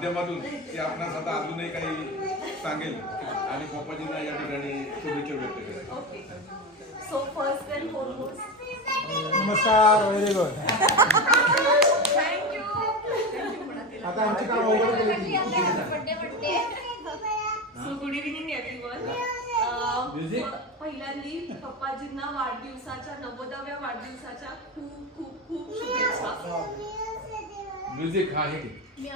माध्यमातून की आपणास आता अजूनही काही सांगेल आणि पप्पाजींना या ठिकाणी शुभेच्छा व्यक्त करेल. Okay. So first and foremost नमस्कार. Very good. थँक्यू. आता आमची काम अवघड केली. So good evening everyone. पहिल्यांदी पप्पाजींना वाढदिवसाच्या 90व्या वाढदिवसाच्या खूप खूप खूप शुभेच्छा. म्युझिक हा आहे मी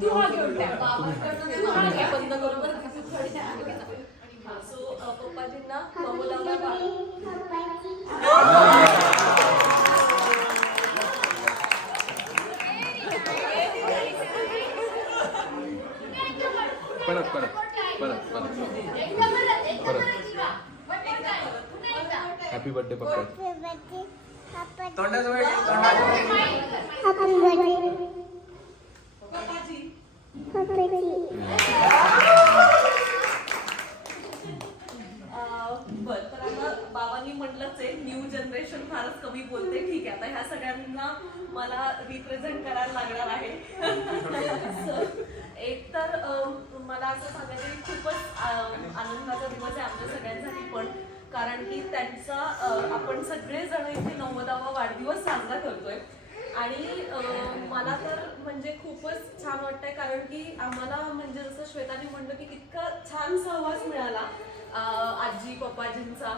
तू हा घेऊन द्या. बंद करू बरं. सो पप्पाजींना 90व्या परत परत परत परत हॅपी बर्थडे पप्पा. तोंडाजवळ बर. तर आता बाबांनी म्हटलंच आहे न्यू जनरेशन फारच कमी बोलते. ठीक आहे, आता ह्या सगळ्यांना मला रिप्रेझेंट करायला लागणार आहे. एक तर मला असं सांगायचं की खूपच आनंदाचा दिवस आहे आमच्या सगळ्यांसाठी पण, कारण की त्यांचा आपण सगळेजण इथे 90वा वाढदिवस साजरा करतोय. आणि मला तर म्हणजे खूपच छान वाटतंय, कारण की आम्हाला म्हणजे जसं श्वेताने म्हणलं की इतका छान सहवास मिळाला आजी पप्पाजींचा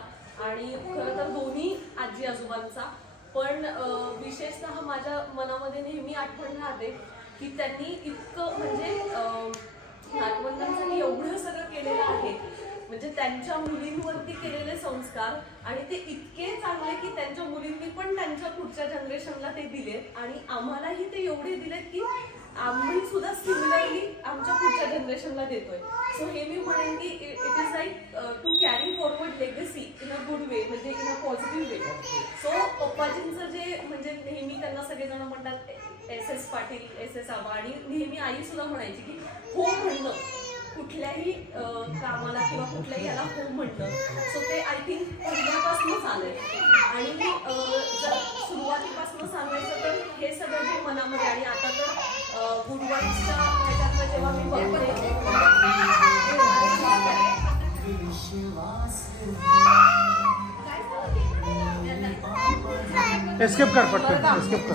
आणि खरं तर दोन्ही आजी आजोबांचा. पण विशेषतः माझ्या मनामध्ये नेहमी आठवण राहते की त्यांनी इतकं म्हणजे नातवंडांसाठी एवढं सगळं केलेलं आहे, म्हणजे त्यांच्या मुलींवरती केलेले संस्कार आणि ते इतके चांगले की त्यांच्या मुलींनी पण त्यांच्या पुढच्या जनरेशनला ते दिले आणि आम्हालाही ते एवढे दिलेत की आम्ही सुद्धा सिमिलरली आमच्या पुढच्या जनरेशनला देतोय. सो हे मी म्हणेन की it is like to carry forward legacy in a good way, म्हणजे in a positive way. So पप्पाजींचं जे म्हणजे नेहमी त्यांना सगळेजण म्हणतात SS पाटील, SS आबा, आणि नेहमी आई सुद्धा म्हणायची की हो म्हणणं कुठल्याही कामाला किंवा कुठल्याही याला हो म्हणणं. सो ते आय थिंक पहिल्यापासूनच आलंय. आणि जर सुरुवातीपासून सांगायचं तर हे सगळं जे मनामध्ये, आणि आता तर गुडवाईच्या ह्याच्यातलं जेव्हा मी बघते एस्केप कर पटकन, एस्केप कर.